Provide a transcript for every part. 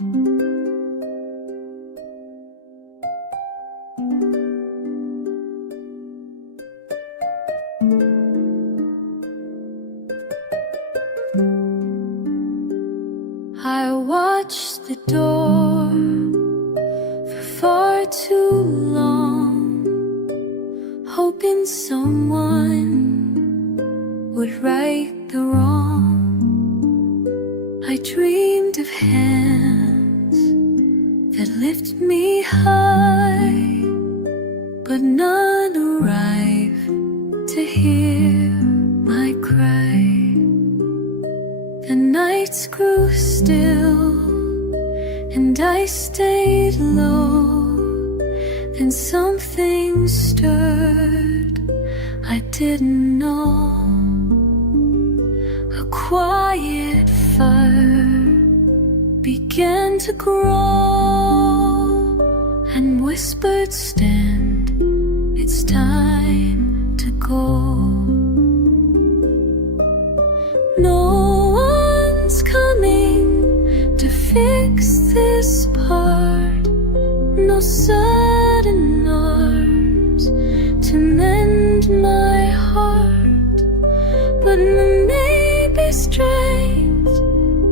I watched the door for far too long, hoping someone would right the wrong. I dreamed of hands that lift me high, but none arrive to hear my cry. The nights grew still and I stayed low. Then something stirred I didn't know. A quiet fire began to grow and whispered, "Stand, it's time to go." No one's coming to fix this part. No sudden arms to mend my heart. But maybe strength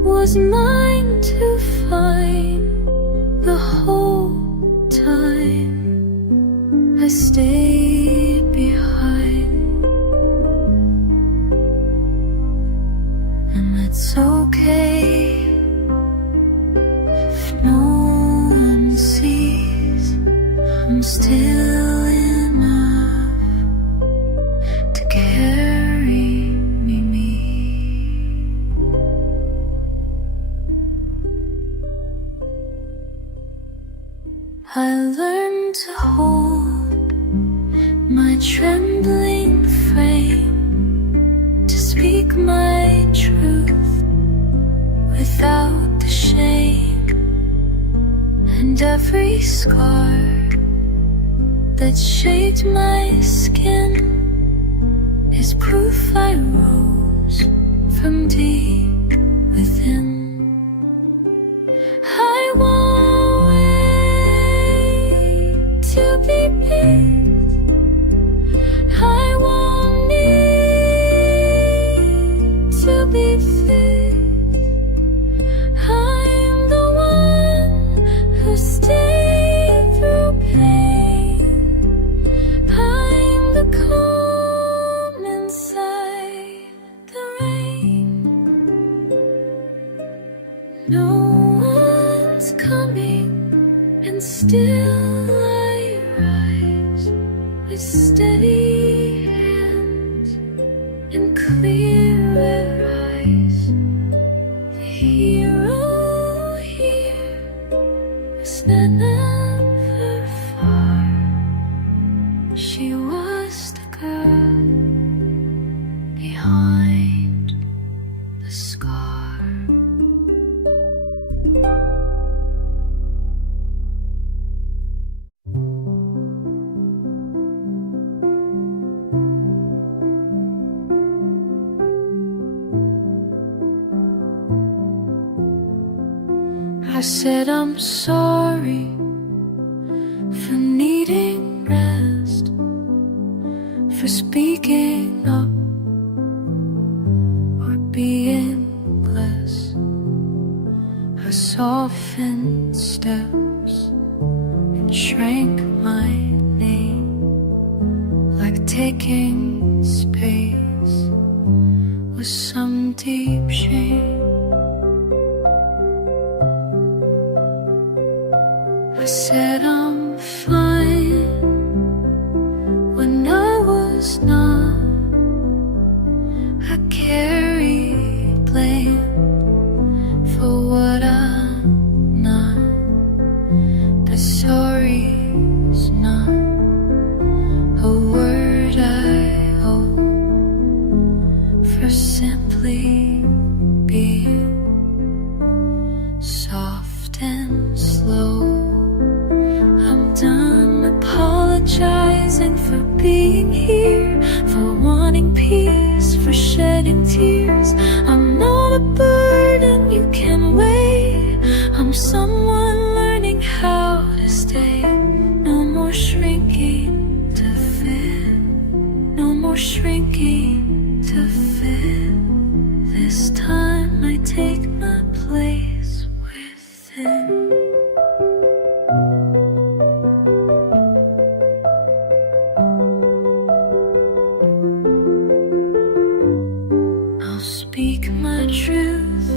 was mine to find. The whole time I stayed behind. And that's okay if no one sees. I'm still enough to carry me. I learned to hold my trembling frame, to speak my truth without the shame. And every scar that shaped my skin is proof I rose from deep within. I won't wait to be picked. I won't need to be fixed. I'm the one who stayed through pain. I'm the calm inside the rain. No one's coming, and still I rise with steady hands and clearer eyes. The hero here is never far. She was the girl behind the scar. I said I'm sorry for needing rest, for speaking up or being less. I softened steps and shrank my name, like taking space with some deep shame. I said I'm fine when I was not. I carried blame for what I'm not. But sorry's not a word I owe for simply being soft and slow. Done apologizing for being here, for wanting peace, for shedding tears. I'm not a burden you can weigh. I'm someone learning how to stay. No more shrinking to fit. No more shrinking to fit. This time I take my place within. I'll speak my truth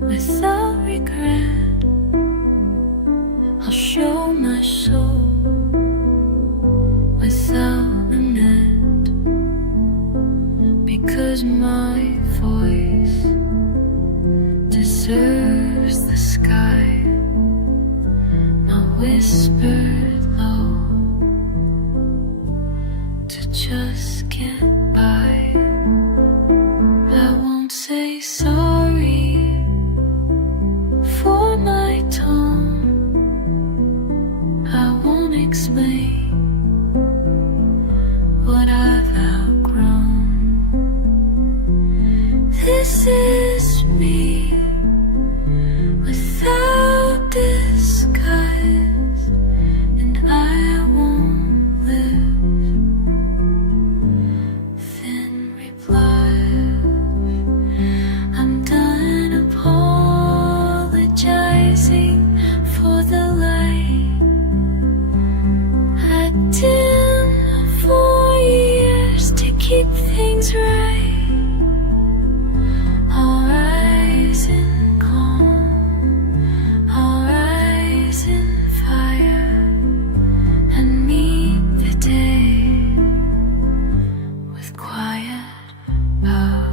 without regret. I'll show my soul without a net, because my voice deserves the sky, not whispered low to just get by. I won't say sorry for my tone. I won't explain what I've outgrown. This is me without disguise, and I won't live thin replies. I'm done apologizing for the light I dimmed for years to keep things right. I'll rise in calm, I'll rise in fire, and meet the day with quiet love.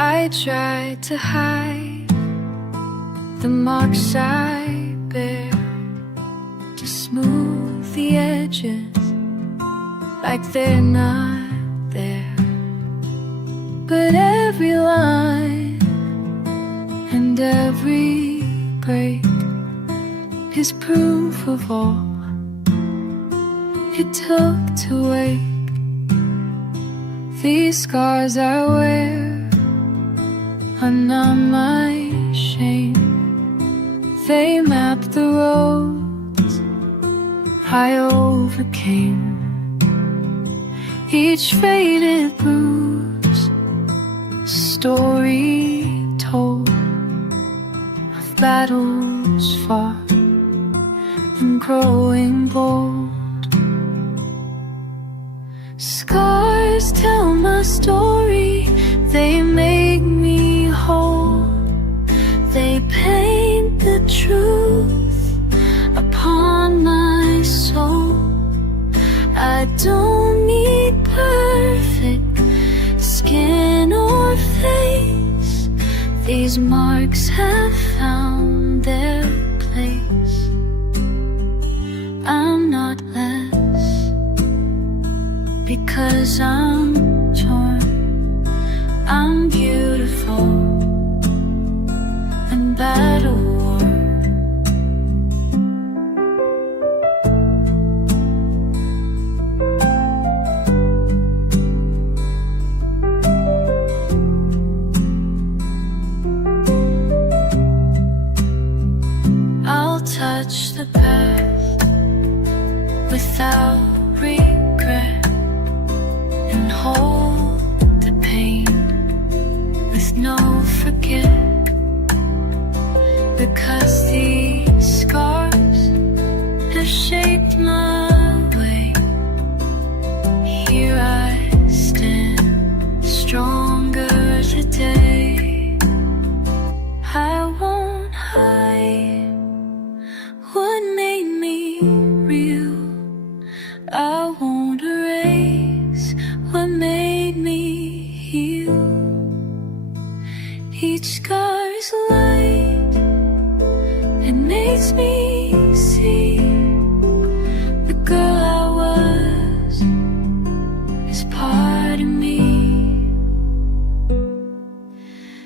I tried to hide the marks I bear, to smooth the edges like they're not there. But every line and every break is proof of all it took to wake. These scars I wear are not my shame. They map the roads I overcame. Each faded bruise, story told of battles fought and growing bold. Scars tell my story, they make me whole. They paint the truth upon my soul. I don't need perfect skin or face. These marks have found their place. I'm not less because I'm torn. I'm beautiful and battle worn. I'll touch the past without regret and hold the pain with no forget, because these scars have shaped my way. Here I stand, stronger today. I won't hide what made me real. I won't erase what made me heal. Each scar's light, it makes me see the girl I was is part of me.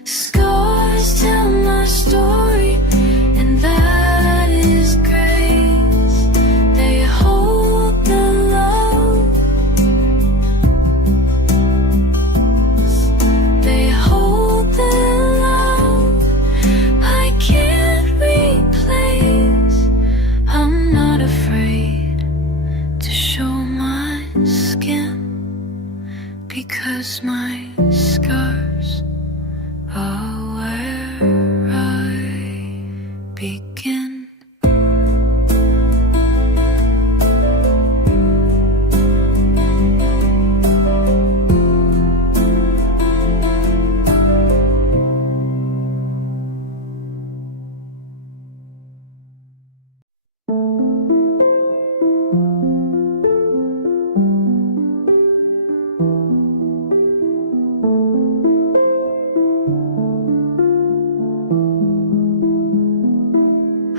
Scars tell my story, and that is grace. They hold the love, they hold the love I can't replace. I'm not afraid to show my skin, because my scars are where I begin.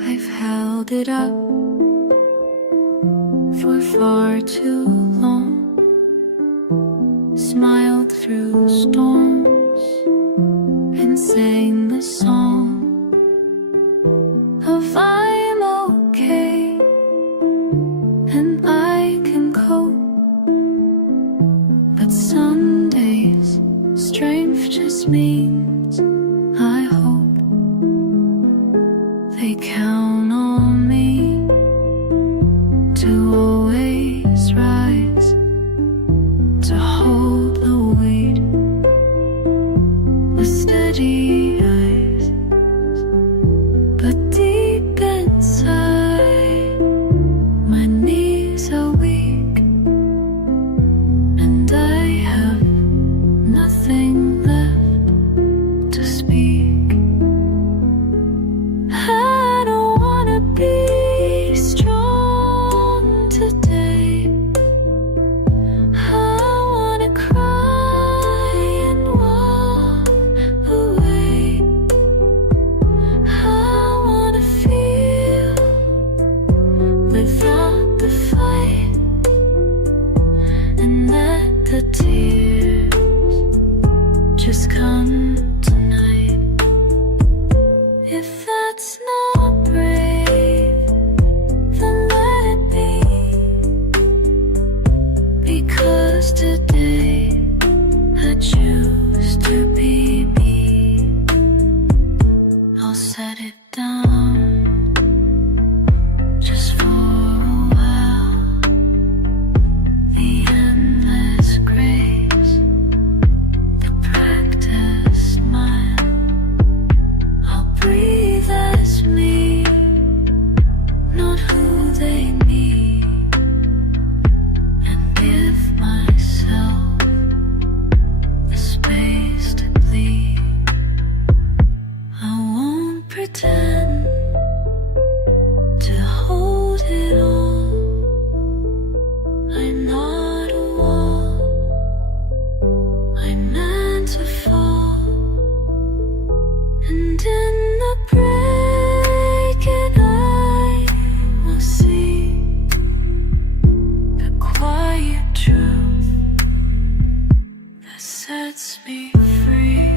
I've held it up for far too long, smiled through storms and sang the song of I'm okay and I can cope. But some days strength just means I hope they count on me to always rise, to hold the weight with steady eyes. But deep inside, my knees are weak, and I have nothing left to speak. I don't wanna be strong today. I wanna cry and walk away. I wanna feel without the fight, and let the tears just come tonight. If that's not brave, then let it be. Because today I choose to be me. I'll set it down just for a while. The endless grace, the practiced smile. I'll breathe as me, not who they need, and give myself the space to bleed. I won't pretend to hold it all. I'm not a wall, I'm meant to fall. And in the breaking I will see the quiet truth that sets me free.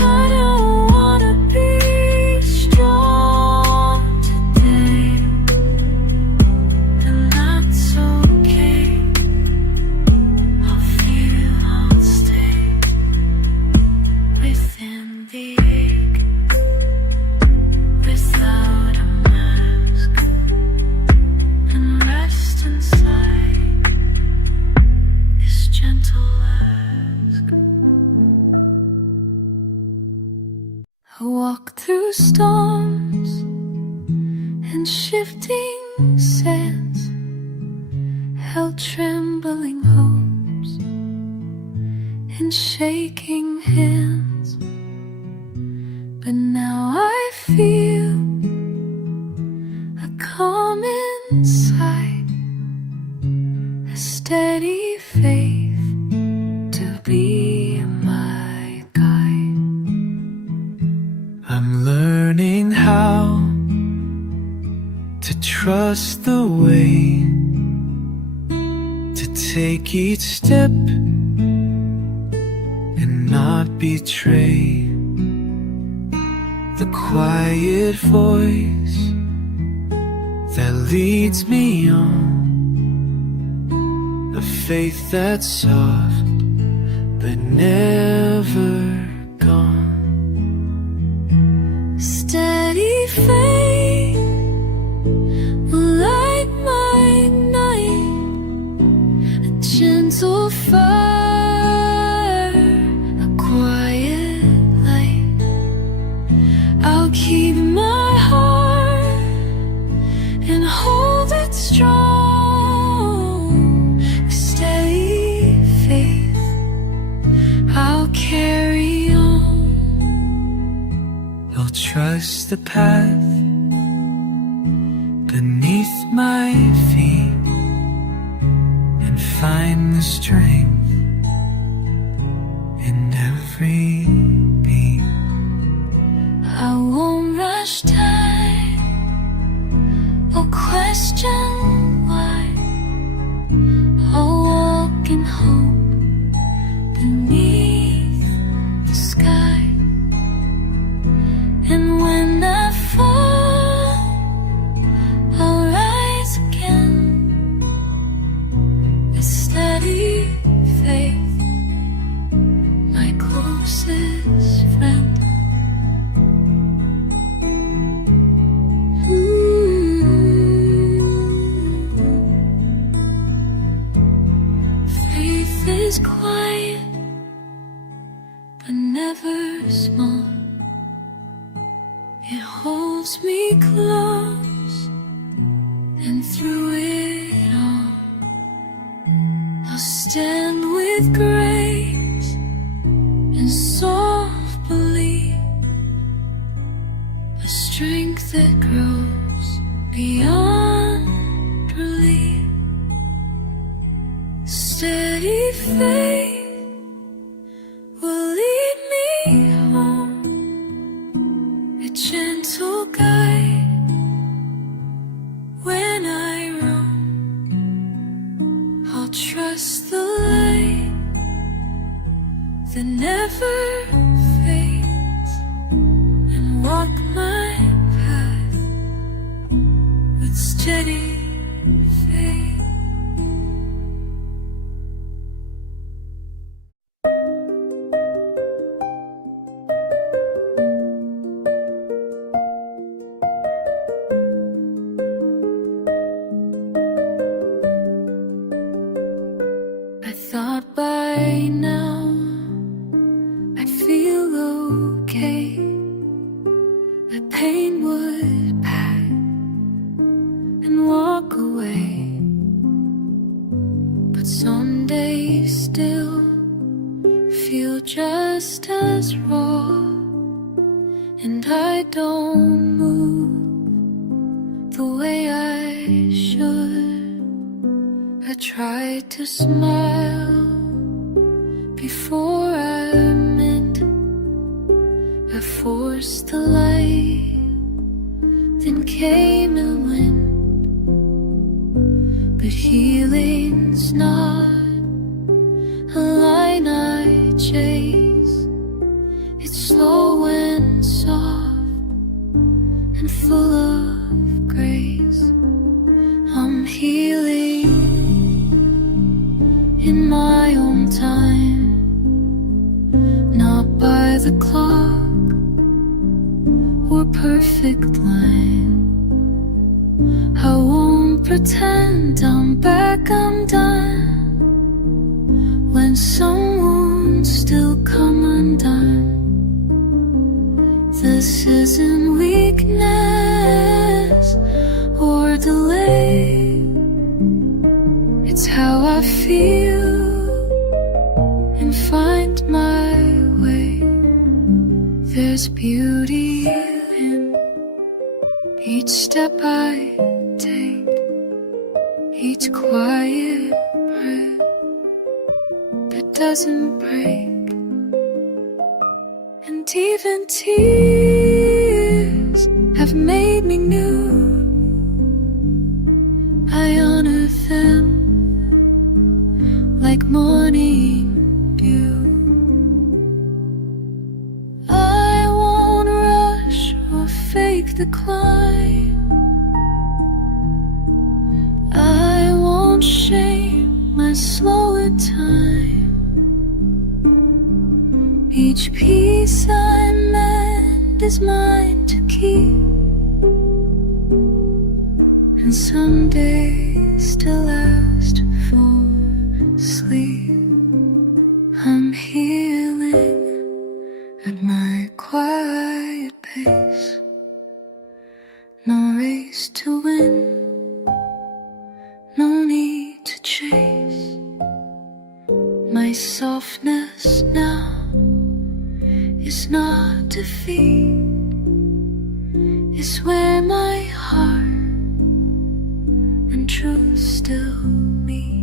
I don't wanna be strong today, and that's okay. I'll feel I'll stay within the ache, without a mask, and rest inside this gentle ask. I walk through storms and shifting sands, held trembling hopes and shaking hands. But now I feel trust the way, to take each step and not betray the quiet voice that leads me on, a faith that's soft but never gone. Steady faith will light my night, a gentle fire, a quiet light. I'll keep my heart and hold it strong, with steady faith I'll carry on. You'll trust the path beneath my feet and find the strength in every beat. I won't rush time or question why. I'll walk in hope beneath the sky. And when I fall, I'll rise again, with steady faith, my closest friend. Faith is quiet, but never small. It holds me close, and through it all, I'll stand with grace and soft belief, a strength that grows beyond relief. Steady faith will lead me home, a gentle guide when I roam. I'll trust the light that never fades and walk my path with steady faith. I thought by now I'd feel okay, the pain would pass and walk away. But some days still feel just as raw, and I don't move the way I should. I tried to smile before I meant. I forced the light, then came and went. But healing's not a line I chase. It's slow and soft and full of grace. I'm healing in my own time, not by the clock or perfect line. I won't pretend I'm back, I'm done, when some wounds still come undone. This isn't weakness or delay, it's how I feel and find my way. There's beauty in each step I take, each quiet breath that doesn't break. And even tears have made me new. take the climb. I won't shame my slower time. Each piece I mend is mine to keep, and some days to last for sleep. I'm healing at my quiet pace. No race to win, no need to chase. My softness now is not defeat. It's where my heart and truth still meet.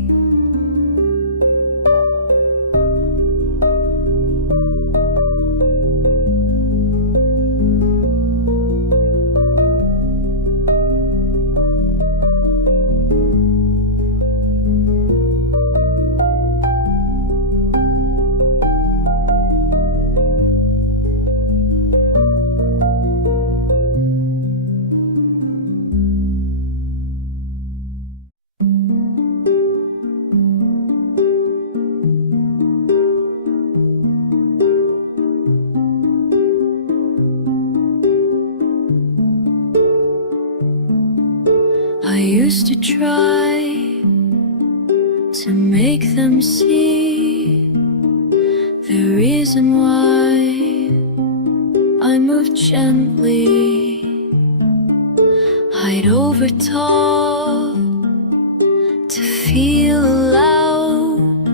I used to try to make them see the reason why I moved gently. I'd overtalk to feel loud,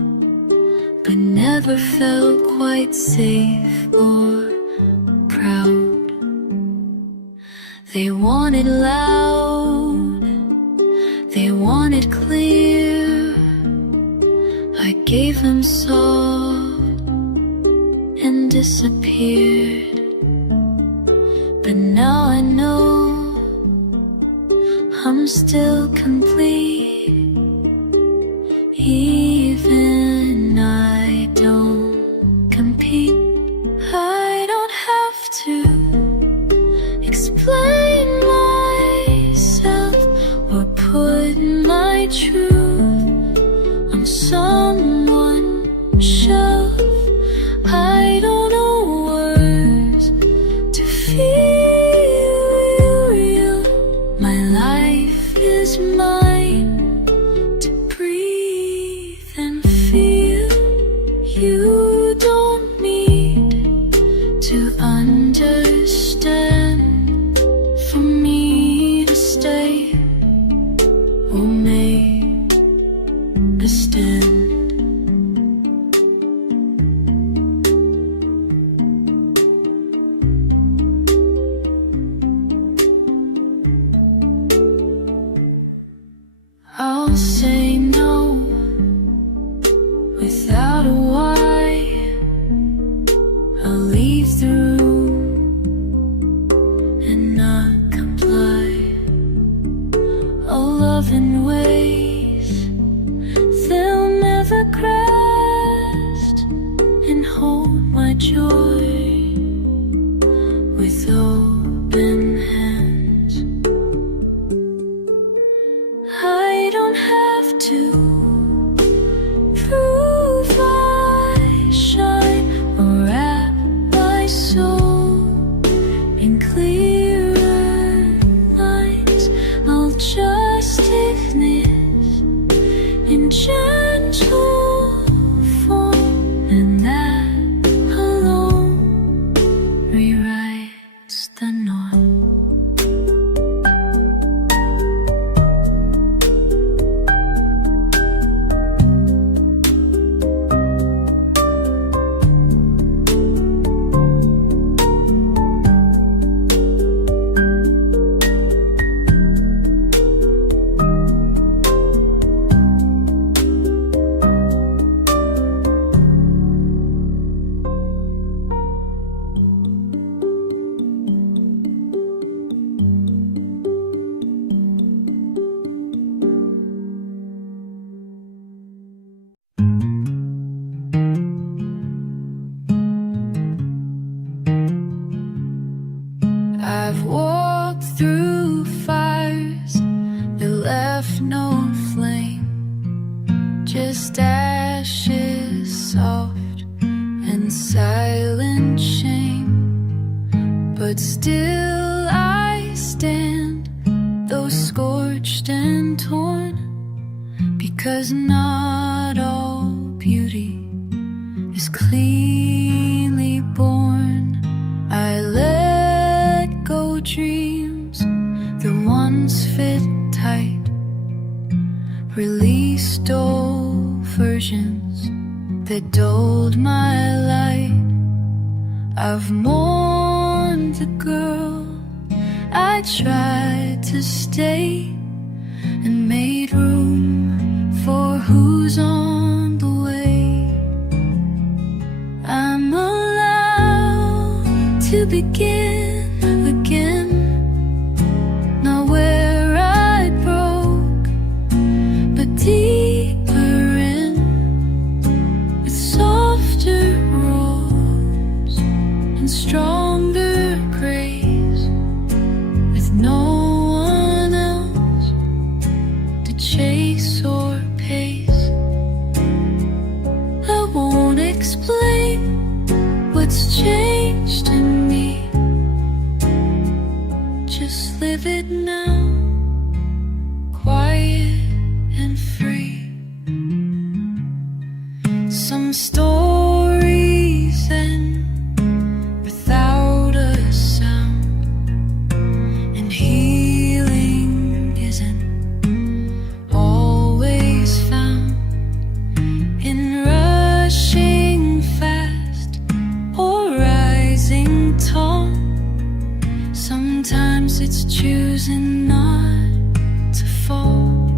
but never felt quite safe or proud. They wanted loud, they wanted clear. I gave them soft and disappeared. But now I know I'm still complete, even I don't compete. I don't have to explain myself or put my truth on someone's shelf. I don't know words to feel you. My life is mine. through fires that left no flame, just ashes soft and silent shame. But still I stand, though scorched and torn, because not all beauty is cleanly born. I let go dreams that once fit tight, released old versions that dulled my light. I've mourned the girl I tried to stay, and made room for who's on the way. I'm allowed to begin again, not where I broke, but deeper in, with softer roads and stronger grace, with no one else to chase or pace. I won't explain what's changed in me, just live it now, quiet and free. Some stories end without a sound, and healing isn't always found in rushing fast or rising tall. Sometimes it's choosing not to fall.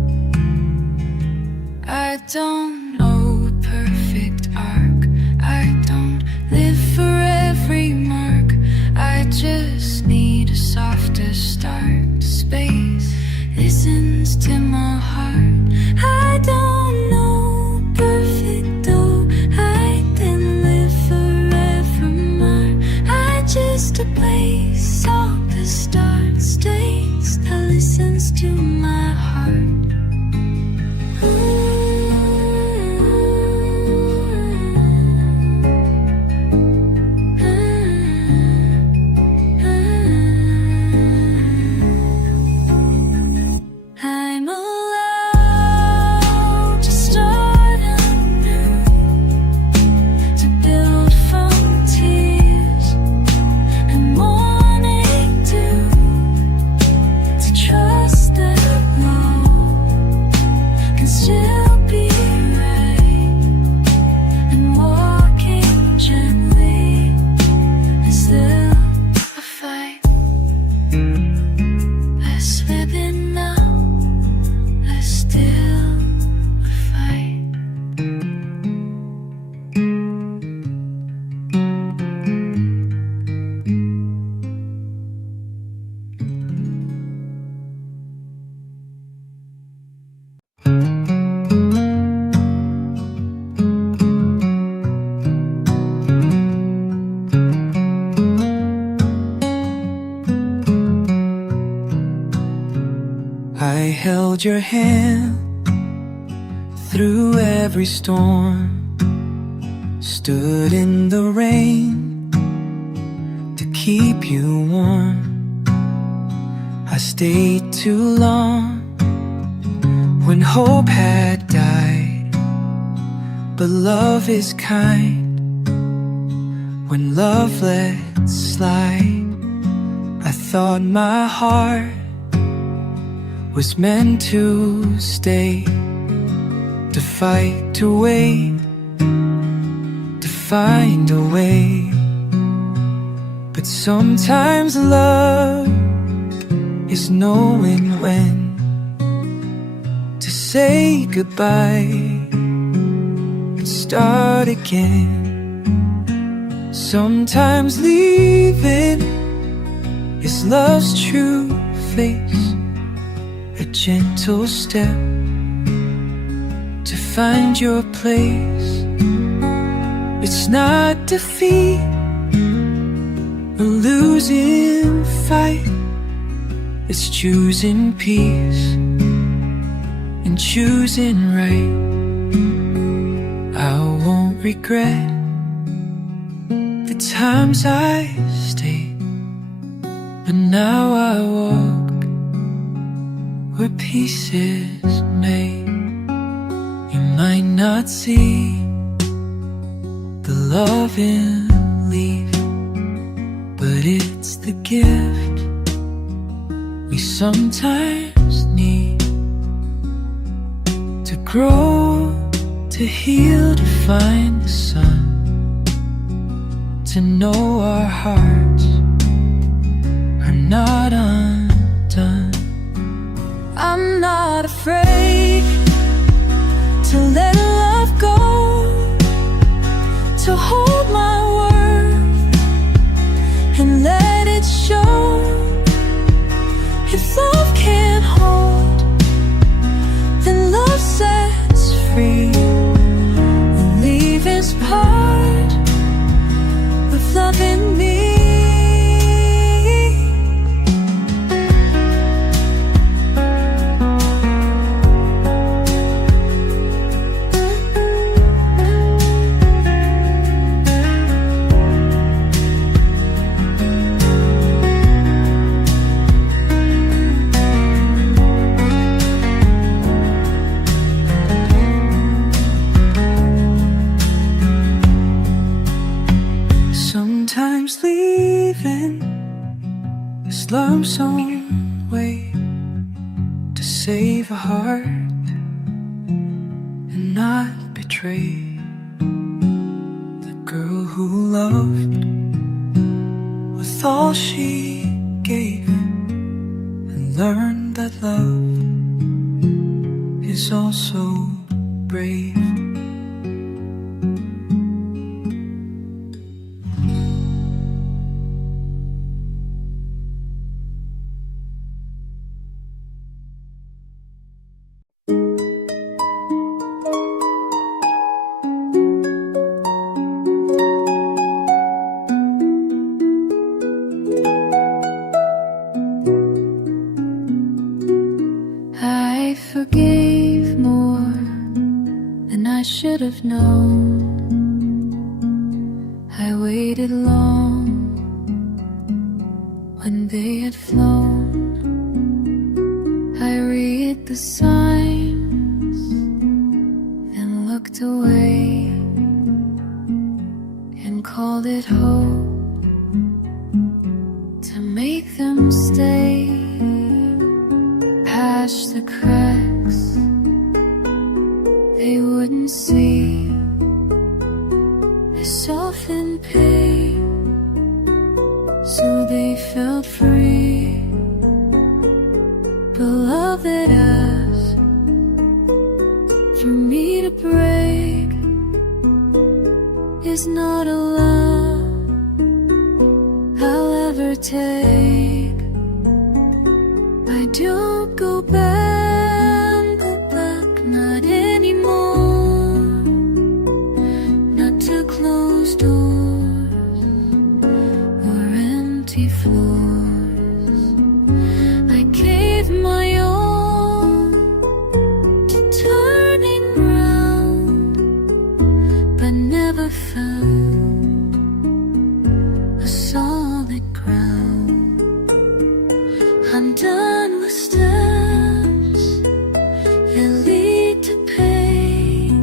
I don't know perfect arc, I don't live for every mark. I just need a softer start. Space listens to my heart. I don't know perfect though, I didn't live forever more. I just a place off the start states that listens to my heart. I'm allowed to start anew, to build from tears and morning dew, to trust that love can still be right, and walking gently is still a fight. I slip in now, there's still a fight. I held your hand through every storm, stood in the rain to keep you warm. I stayed too long when hope had died, but love is kind when love lets slide. I thought my heart was meant to stay, to fight, to wait, to find a way. But sometimes love is knowing when to say goodbye and start again. Sometimes leaving is love's true face, a gentle step to find your place. It's not defeat, a losing fight, It's choosing peace and choosing right. I won't regret the times I stayed, but now I walk where peace is made. You might not see the love in leaf, but it's the gift we sometimes need to grow, to heal, to find the sun, to know our hearts are not undone. I'm not afraid to let love go, to hold my worth and let it show. If love can't hold, then love sets free. Believe is part of loving me. Sometimes leaving this love's own way to save a heart and not betray the girl who loved with all she gave, and learned that love is also brave. I forgave more than I should have known. I waited long when they had flown. I read the signs, then looked away and called it hope to make them stay. Patch the cracks they wouldn't see. They softened pain so they felt free. But love that asked for me to break is not a love I'll ever take. I don't go back, not anymore. Not to closed doors or empty floors. I gave my all to turning round, but never found a solid ground. I'm done with steps that lead to pain,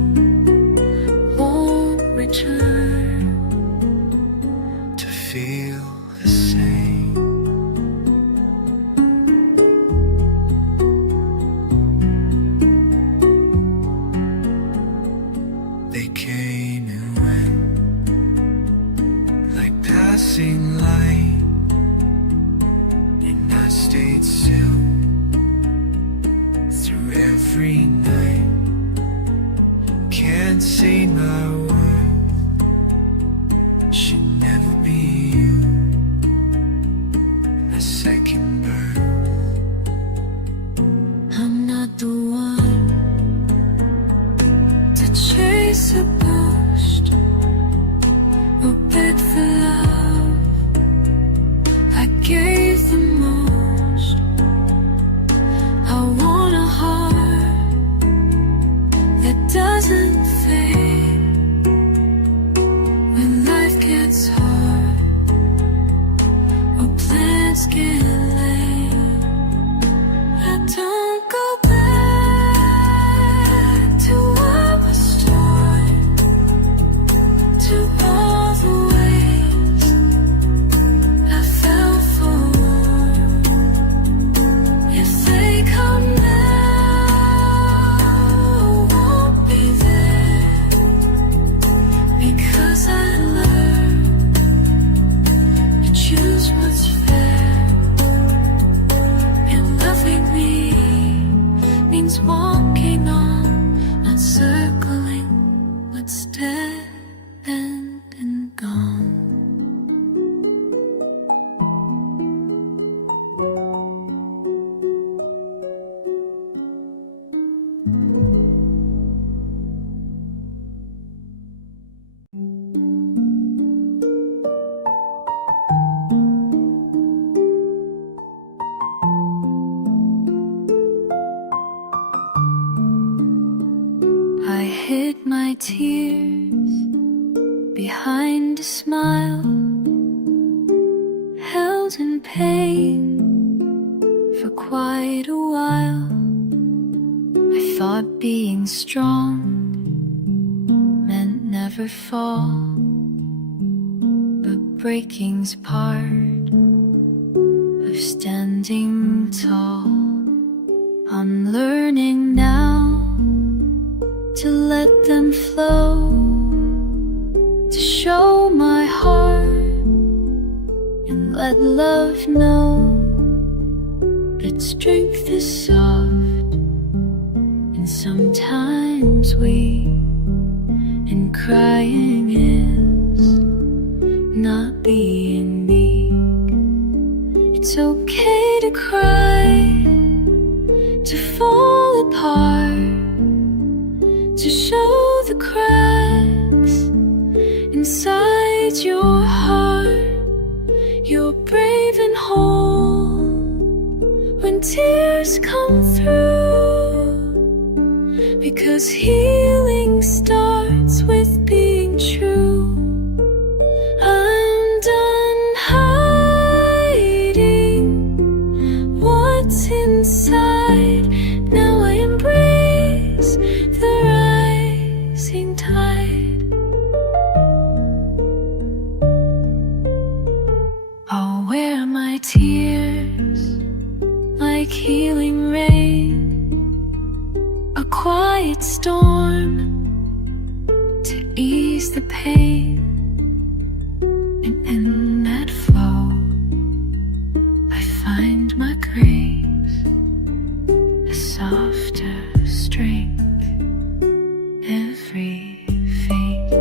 won't return To feel the same. They came and went like passing light, and I stayed still through every night. Can't say my word, should never be you. A second birth. I'm not the one to chase a ghost or beg for love. I gave the most my tears behind a smile, held in pain for quite a while. I thought being strong meant never fall, but breaking's part of standing tall. I'm learning now to let them flow, to show my heart and let love know that strength is soft and sometimes weak, and crying is not being meek. It's okay to cry, to fall apart, to show the cracks inside your heart. You're brave and whole when tears come through, because healing starts with being true. I'm done hiding what's inside. Now I embrace the rising tide. I'll wear my tears like healing rain, a quiet storm to ease the pain. And in that flow I find my grace, a softer strength every fate.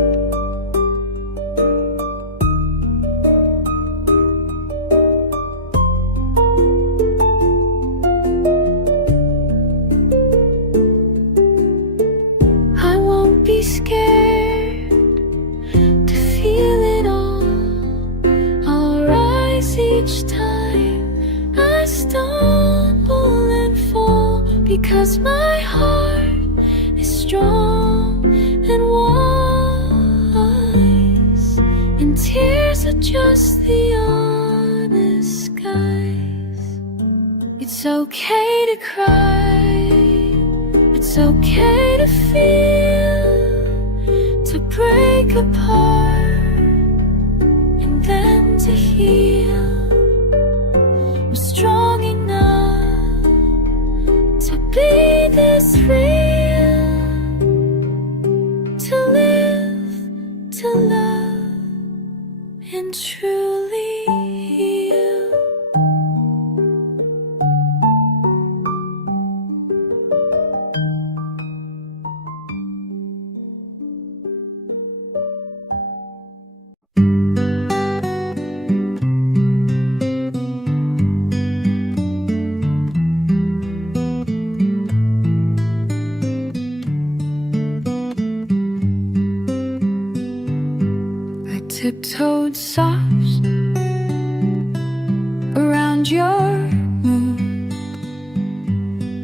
I won't be scared to feel it all. I'll rise each time I stumble and fall, because my heart is strong and wise, and tears are just the honest skies. It's okay to cry, it's okay to feel, to break apart and then to heal. I'm strong enough to be this real, to live, to love, and truly heal. Tiptoed soft around your moon.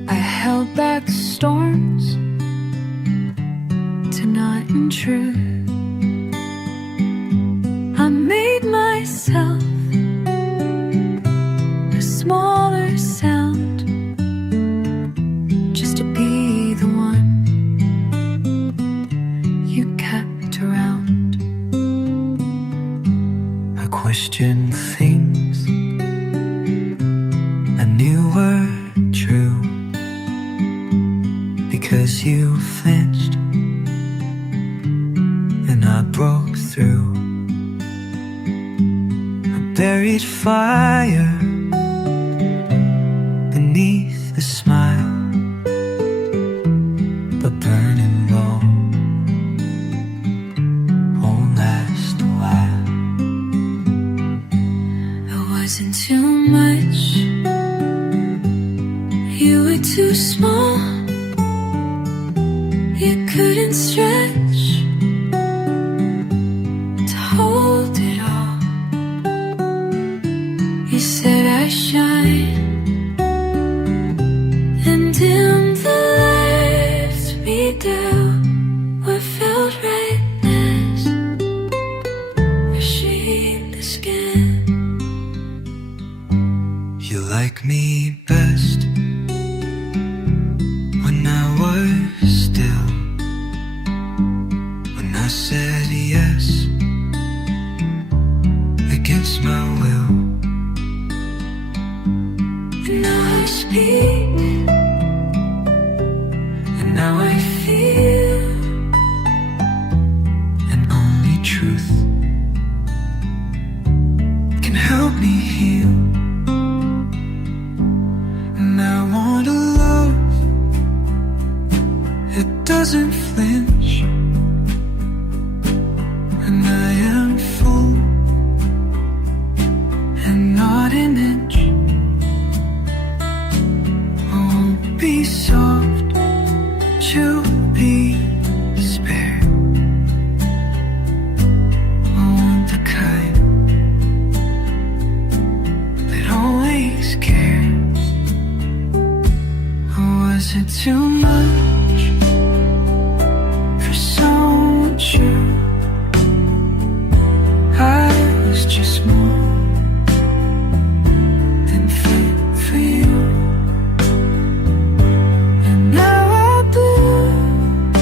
I held back storms to not intrude. I made myself a smaller sound just to be the one you kept around. Question things I knew were true, because you flinched and I broke through. I buried fire beneath the smile, but burning low won't last a while. Wasn't too much, you were too small, you couldn't stretch to hold it all. You said I shine, and in the lives we do, what felt speak, and now I feel, and only truth can help me heal. And I want a love that doesn't flinch, and I am full and not an inch. I won't be soft to be spared. I want the kind that always cares. Or was it too much for someone true? I was just more than fit for you. And now I bloom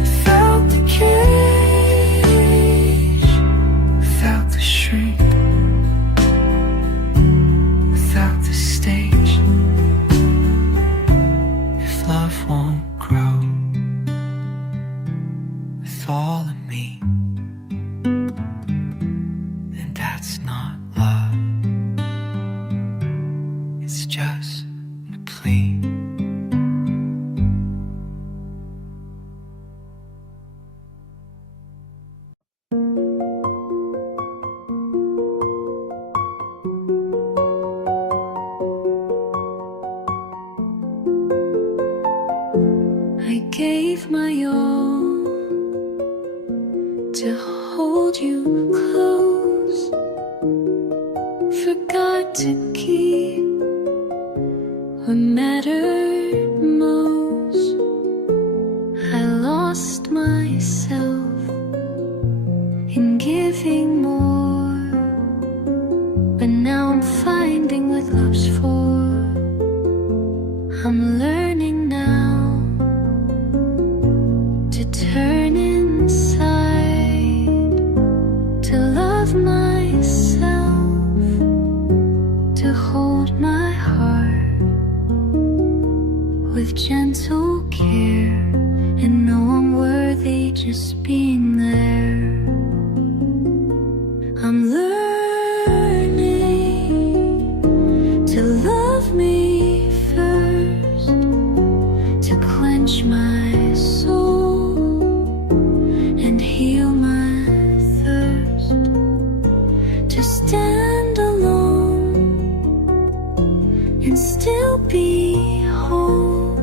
without the cage, without the shrink, without the stage. If love won't grow with all of me, then that's not love. It's just a plea. I gave my all to hold you close, forgot to keep what mattered most. I lost myself in giving more, but now I'm finding what love's for. I'm learning now to turn inside, to love myself, to hold my heart with gentle care, and know I'm worthy just being there. I'm learning to love me first, to clench my soul and heal my thirst, to stand alone and still be whole,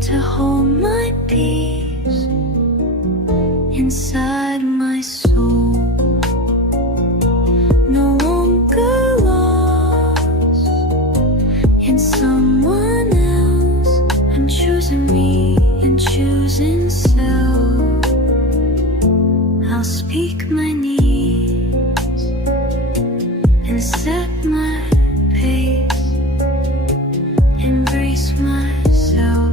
to hold my peace inside my soul. No longer lost in someone else. I'm choosing me and choosing self. I'll speak my needs and set my pace, embrace myself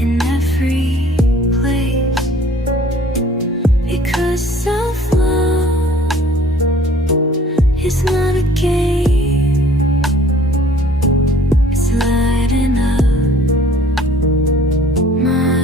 in every place, because self-love is not a game. It's lighting up my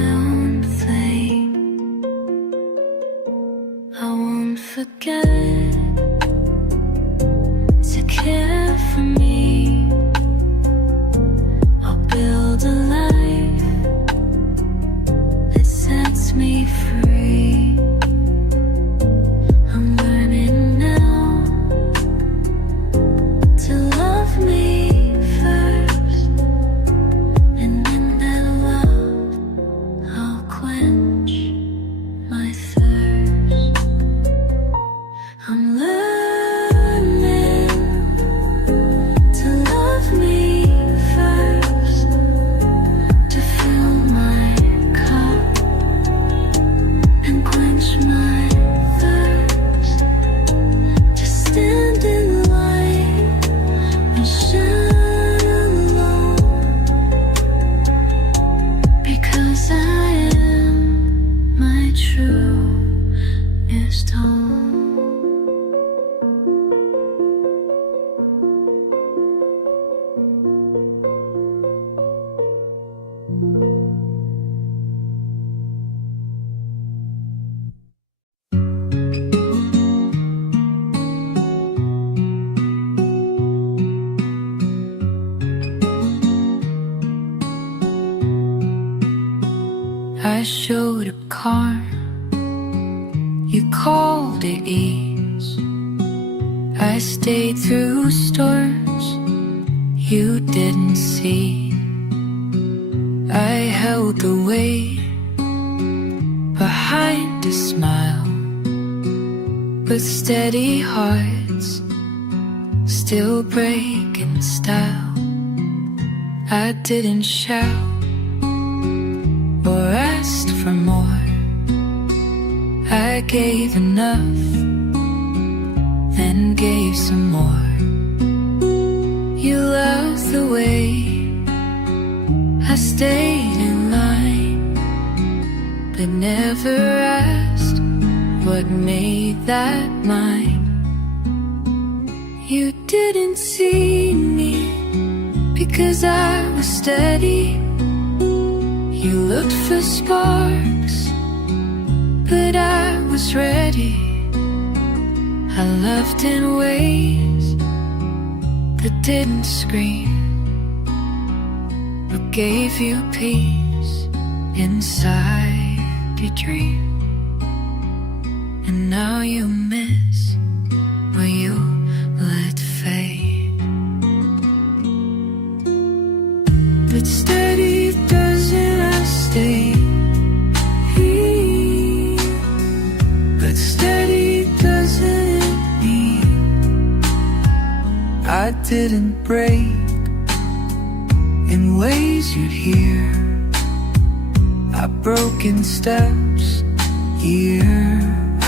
I showed up calm. You called it ease. I stayed through storms you didn't see. I held the weight behind a smile, with steady hearts still breaking style. I didn't shout or ask for more. I gave enough, then gave some more. You loved the way I stayed in line, but never asked what made that mine. You didn't see me because I was steady. You looked for sparks, but I was ready. I loved in ways that didn't scream, but gave you peace inside your dream. And now you miss what you let fade. But steady doesn't stay. But steady doesn't mean I didn't break in ways you'd hear. I broke in steps year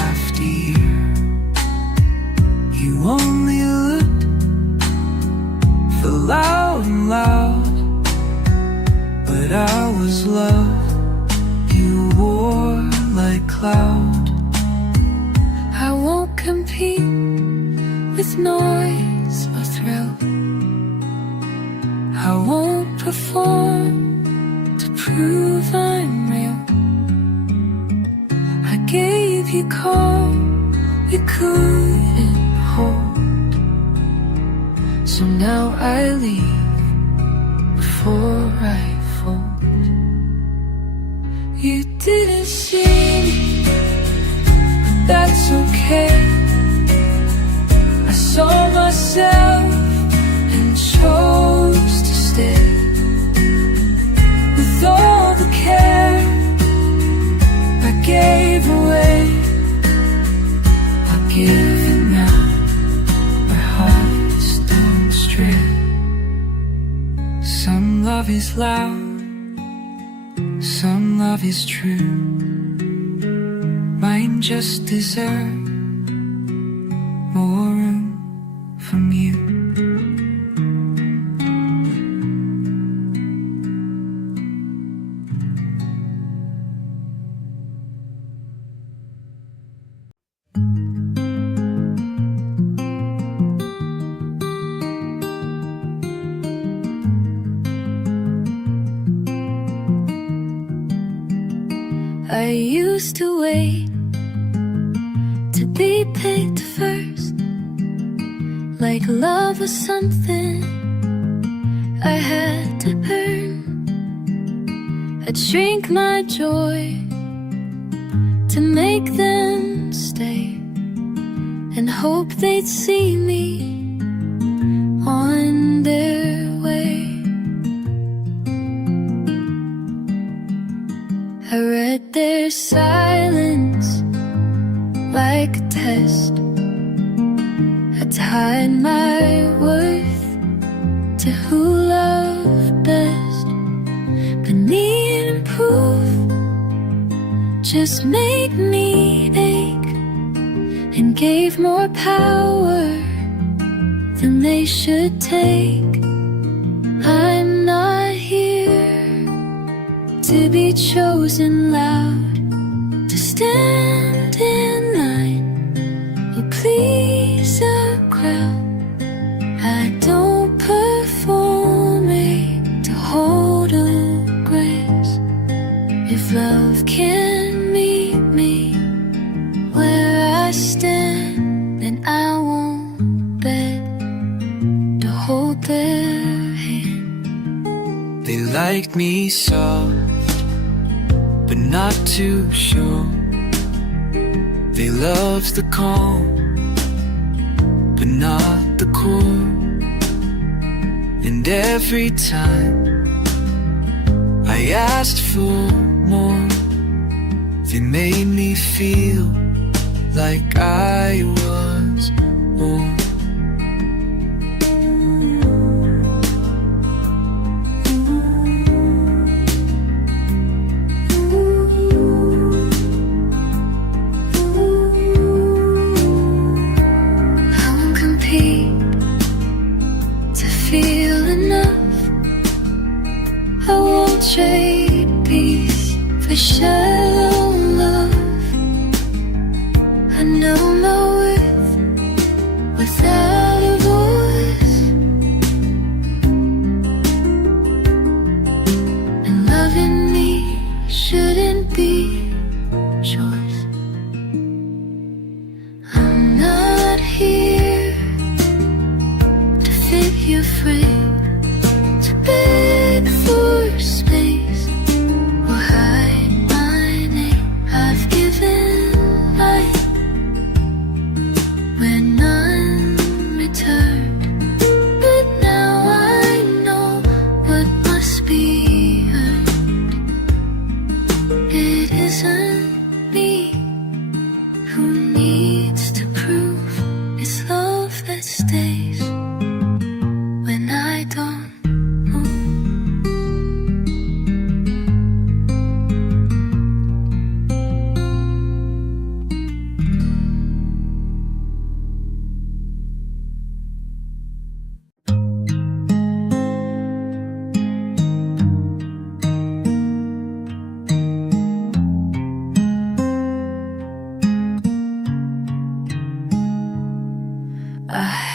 after year. You only looked for loud and loud, but I was love you wore like cloud. I won't compete with noise or thrill. I won't perform to prove I'm real. I gave you calm you couldn't hold, so now I leave before I fold. You didn't see me, but that's okay. I saw myself and chose to stay. With all the care I gave away, I'll give it now. My heart's don't stray. Some love is loud, some love is true. Mine just deserves more room from you. I used to wait to be picked first, like love was something I had to earn. I'd shrink my joy to make them stay, and hope they'd see me on their way. I read their silence like a test. I tied my worth to who loved best, but needing proof just made me ache, and gave more power than they should take. I'm not here to be chosen loud, to stand in line or please a crowd. I don't perform to hold a grace. If love can meet me where I stand, then I won't beg to hold their hand. They liked me soft, but but not too sure. They love's the calm, but not the core. And every time I asked for more, they made me feel like I was more. Trade peace for shallow love. I know my worth without a voice, and loving me shouldn't be a choice. I'm not here to fit your frame, to beg for space or hide my name. I've given light when none returned, but now I know what must be earned. It isn't me who needs to prove it's love that stays when I don't.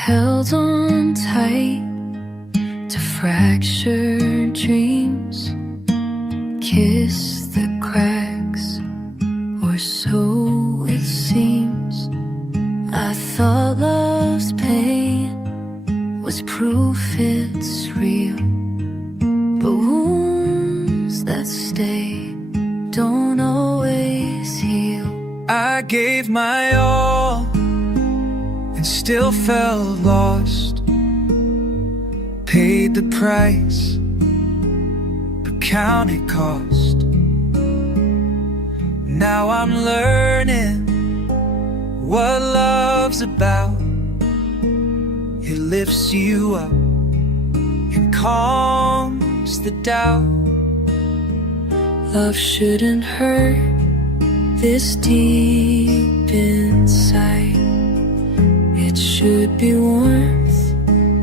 Held on tight to fractured dreams, kiss the cracks, or so it seems. I thought love's pain was proof it's real, but wounds that stay don't always heal. I gave my all and still felt lost, paid the price but counted cost. Now I'm learning what love's about. It lifts you up and calms the doubt. Love shouldn't hurt this deep inside. It should be warmth,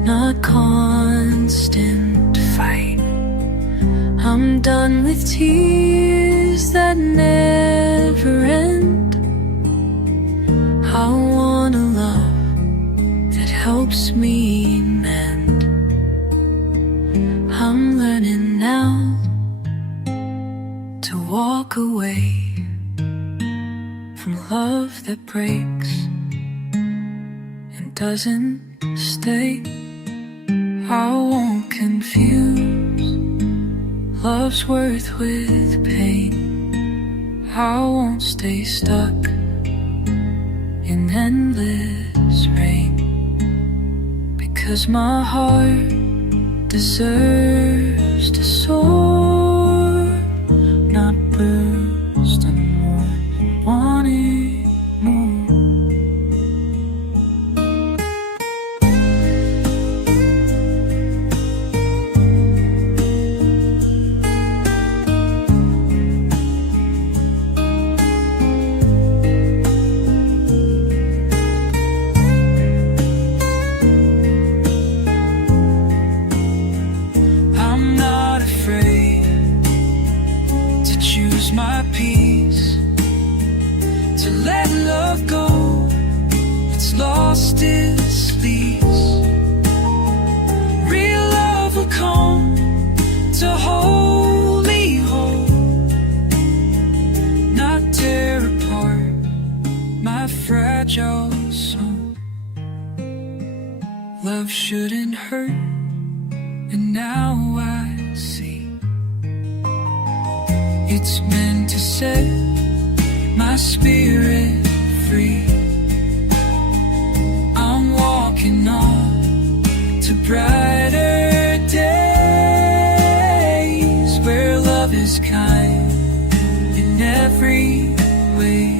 not constant fight. I'm done with tears that never end. I want a love that helps me mend. I'm learning now to walk away from love that breaks and doesn't stay. I won't confuse love's worth with pain. I won't stay stuck in endless rain, because my heart deserves to soar, not burst and more, want it more. My peace to let love go. It's lost its lease. Real love will come to wholly hold, not tear apart my fragile soul. Love shouldn't hurt, and now I see It's meant to set my spirit free. I'm walking on to brighter days where love is kind in every way.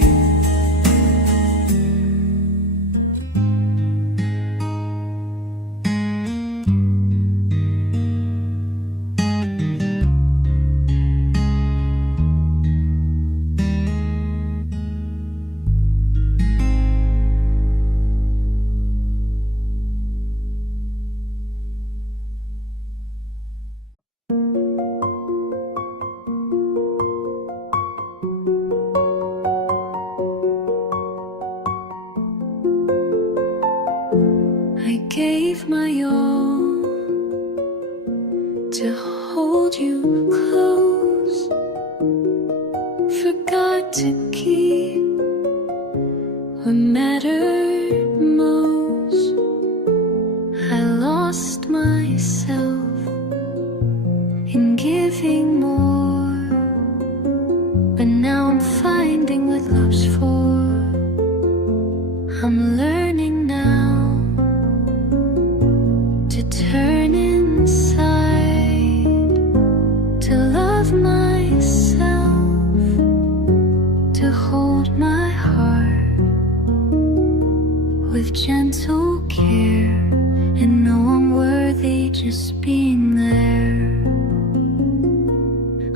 I gave my all to hold you close, forgot to keep what mattered most. I lost myself in giving more, but now I'm finding what love's for. I'm learning now to turn inside, to love myself, to hold my heart with gentle care, and know I'm worthy just being there.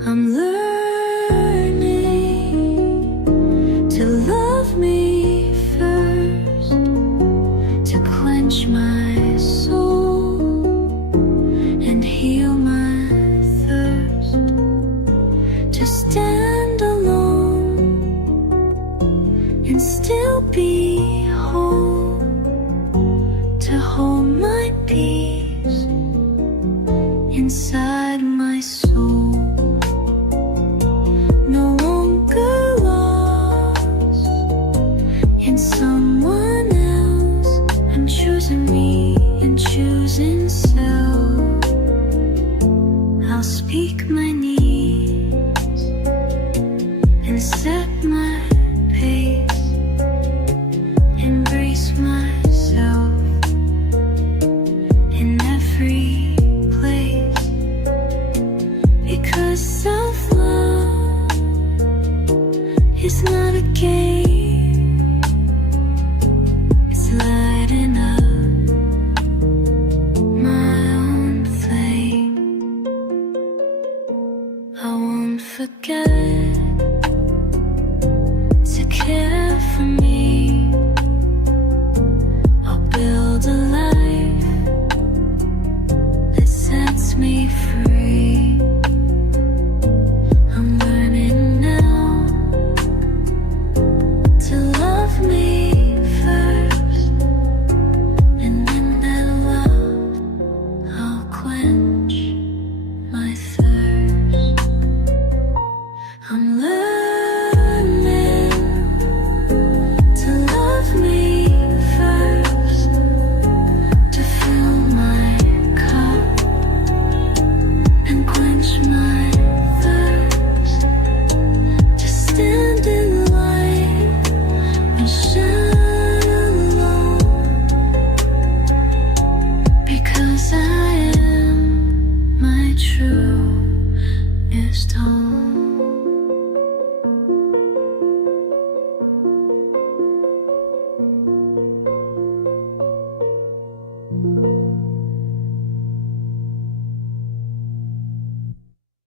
I'm learning to love me first, to quench my soul and heal my thirst, to stand alone and still be whole, to hold my peace inside my soul. No longer lost in someone else. I'm choosing me and choosing self. I'll speak my needs and set my pace, embrace myself in every place, because self-love is not a game. It's lighting up my own flame. I won't forget to care for me. I'll build a life that sets me free. I'm learning now to love me first, and then that love I'll quench